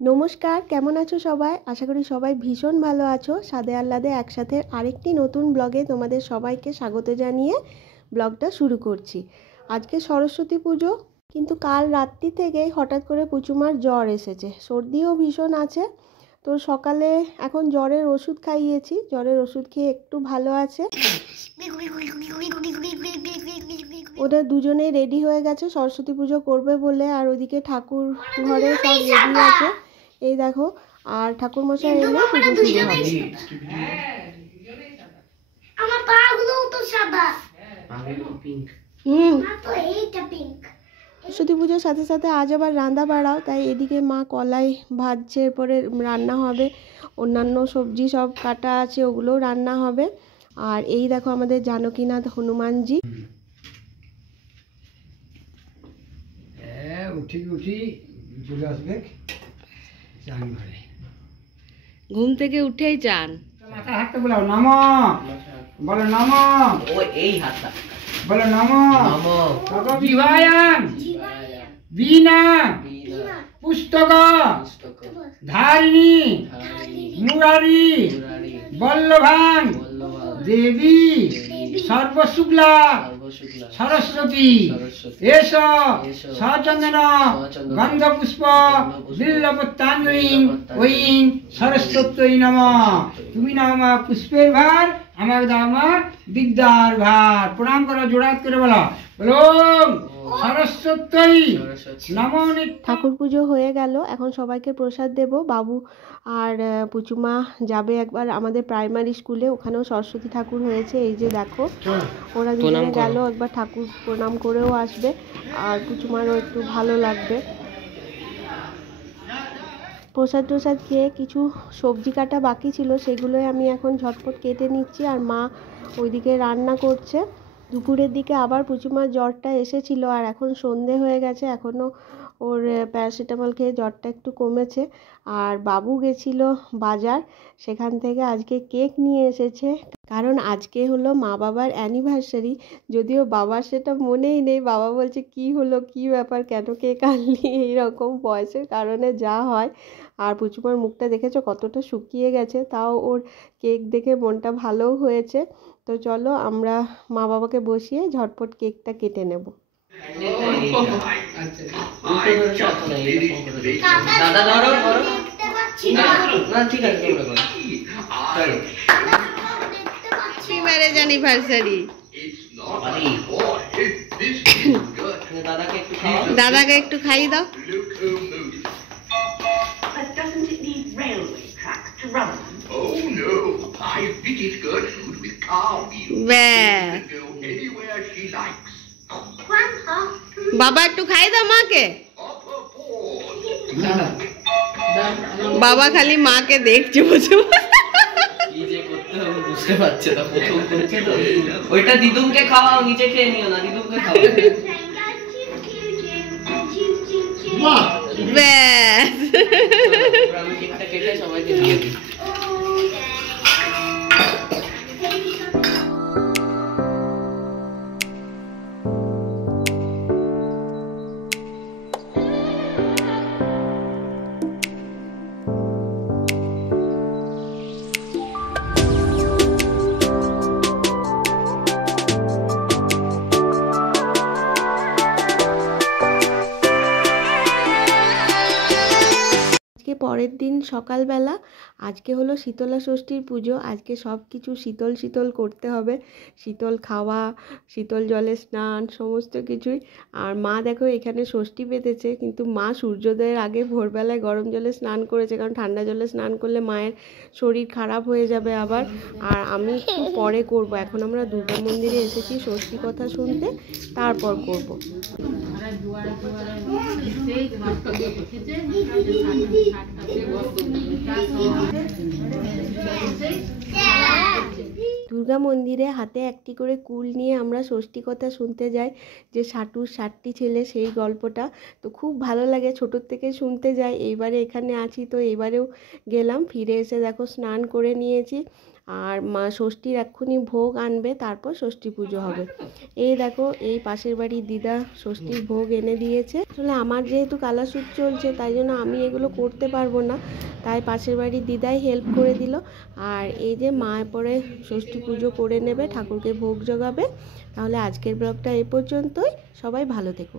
নমস্কার, কেমন আছো সবাই? আশা করি সবাই ভীষণ ভালো আছো। স্বাদে আহ্লাদে একসাথে আরেকটি নতুন ব্লগে তোমাদের সবাইকে স্বাগত জানিয়ে ব্লগটা শুরু করছি। আজকে সরস্বতী পুজো, কিন্তু কাল রাত্রি থেকেই হঠাৎ করে পুচুমার জ্বর এসেছে, সর্দিও ভীষণ আছে। তো সকালে এখন জ্বরের ওষুধ খাইয়েছি, জ্বরের ওষুধ খেয়ে একটু ভালো আছে। ওদের দুজনেই রেডি হয়ে গেছে সরস্বতী পুজো করবে বলে, আর ওইদিকে ঠাকুর ঘরে সব রেডি আছে, এই দেখো। আর ঠাকুর মশাই এলে পুজো শুরু হবে। আমার পাগুলো তো সাদা, পাগুলো পিঙ্ক। তো এইটা পিঙ্ক। সরস্বতী পুজোর সাথে সাথে আজ আবার রান্না বাড়াও, তাই এদিকে মা কলাই ভাজছে, এরপরে রান্না হবে। অন্যান্য সবজি সব কাটা আছে, ওগুলোও রান্না হবে। আর এই দেখো আমাদের জানকীনাথ হনুমানজি। উঠি চলে আসবে চান ঘরে, ঘুম থেকে উঠেই চান। মাথা হাঁটতে বলো নামো, বলো নামো, ও এই হাতটা বলো নামো। নমো বিভায়াম বীণা পুস্তক ধারিণী মুরারি বল্লভাং দেবী সর্বশুক্লা সরস্বতী এষ সচন্দন গন্ধপুষ্প বিল্লপত্রাঞ্জলি ঐং সরস্বত্যই নমঃ। তুমি নাও আমার পুষ্পের ভার, আমার দাও আমার বিদ্যার ভার। প্রণাম করো, জোড়াত করে বলো বলো সরস্বত্যই নমো। ঠাকুর পুজো হয়ে গেল, এখন সবাইকে প্রসাদ দেব। বাবু আর পুচুমা যাবে একবার আমাদের প্রাইমারি স্কুলে, ওখানেও সরস্বতী ঠাকুর হয়েছে, এই যে দেখো। ওরা দুজনে গেল, একবার ঠাকুর প্রণাম করেও আসবে, আর পুচুমারও একটু ভালো লাগবে। প্রসাদ টোসাদ খেয়ে কিছু সবজি কাটা বাকি ছিল, সেগুলোই আমি এখন ঝটপট কেটে নিচ্ছি, আর মা ওইদিকে রান্না করছে। দুপুরের দিকে আবার পুচুমার জ্বরটা এসেছিল, আর এখন সন্ধে হয়ে গেছে, এখনও ওর প্যারাসিটামল খেয়ে জ্বরটা একটু কমেছে। আর বাবু গেছিল বাজার, সেখান থেকে আজকে কেক নিয়ে এসেছে, কারণ আজকে হলো মা বাবার অ্যানিভার্সারি। যদিও বাবার সেটা মনেই নেই, বাবা বলছে কি হলো, কি ব্যাপার, কেন কেক আনলি, এইরকম বয়সের কারণে যা হয়। আর পুচুমার মুখটা দেখেছো কতটা শুকিয়ে গেছে, তাও ওর কেক দেখে মনটা ভালোও হয়েছে। তো চলো আমরা মা বাবাকে বসিয়ে ঝটপট কেকটা কেটে নেব। দাদা ধরো ধরো দেখতে পাচ্ছি না। না ঠিক আছে চলো হ্যাপি ম্যারেজ অ্যানিভার্সারি। দাদাকে একটু খাওয়া, দাদাকে একটু খাইয়ে দাও। But doesn't it need railway tracks to run on? Oh no, I fitted Gertrude with car wheels. ব্যাস, She can go anywhere she likes. Grandpa, বাবা একটু খাইয়ে দাও মাকে। Up aboard. বাবা খালি মাকে দেখছে বসে বসে। কি যে করতে হবে বুঝতে পারছে না, প্রথম করছে তো। ওইটা দিদুমকে খাওয়াও, নিচে খেয়ে নিও না, দিদুমকে খাওয়াও। ব্যাস, আমি কেকটা কেটে সবাইকে দিয়ে দিই। আজকে পরের দিন সকালবেলা, আজকে হলো শীতলা ষষ্ঠীর পুজো। আজকে সব কিছু শীতল শীতল করতে হবে, শীতল খাওয়া, শীতল জলে স্নান, সমস্ত কিছুই। আর মা দেখো এখানে ষষ্ঠী পেতেছে, কিন্তু মা সূর্যোদয়ের আগে ভোরবেলায় গরম জলে স্নান করেছে, কারণ ঠান্ডা জলে স্নান করলে মায়ের শরীর খারাপ হয়ে যাবে আবার। আর আমি একটু পরে করব, এখন আমরা দুর্গা মন্দিরে এসেছি ষষ্ঠী কথা শুনতে, তারপর করব। দুর্গা মন্দিরে হাতে একটি করে কুল নিয়ে আমরা ষষ্ঠী কথা শুনতে যাই, যে সাটুর 7টি ছেলে, সেই গল্পটা। তো খুব ভালো লাগে, ছোটোর থেকে শুনতে যাই। এইবারে এখানে আছি, তো এইবারেও গেলাম। ফিরে এসে দেখো স্নান করে নিয়েছি, আর মা ষষ্ঠীর এক্ষুনি ভোগ আনবে, তারপর ষষ্ঠী পুজো হবে। এই দেখো এই পাশের বাড়ির দিদা ষষ্ঠীর ভোগ এনে দিয়েছে। আসলে আমার যেহেতু কালাশুট চলছে তাই জন্য আমি এগুলো করতে পারবো না, তাই পাশের বাড়ির দিদাই হেল্প করে দিল। আর এই যে মা পরে ষষ্ঠী পুজো করে নেবে, ঠাকুরকে ভোগ জোগাবে। তাহলে আজকের ব্লগটা এই পর্যন্তই, সবাই ভালো থেকো।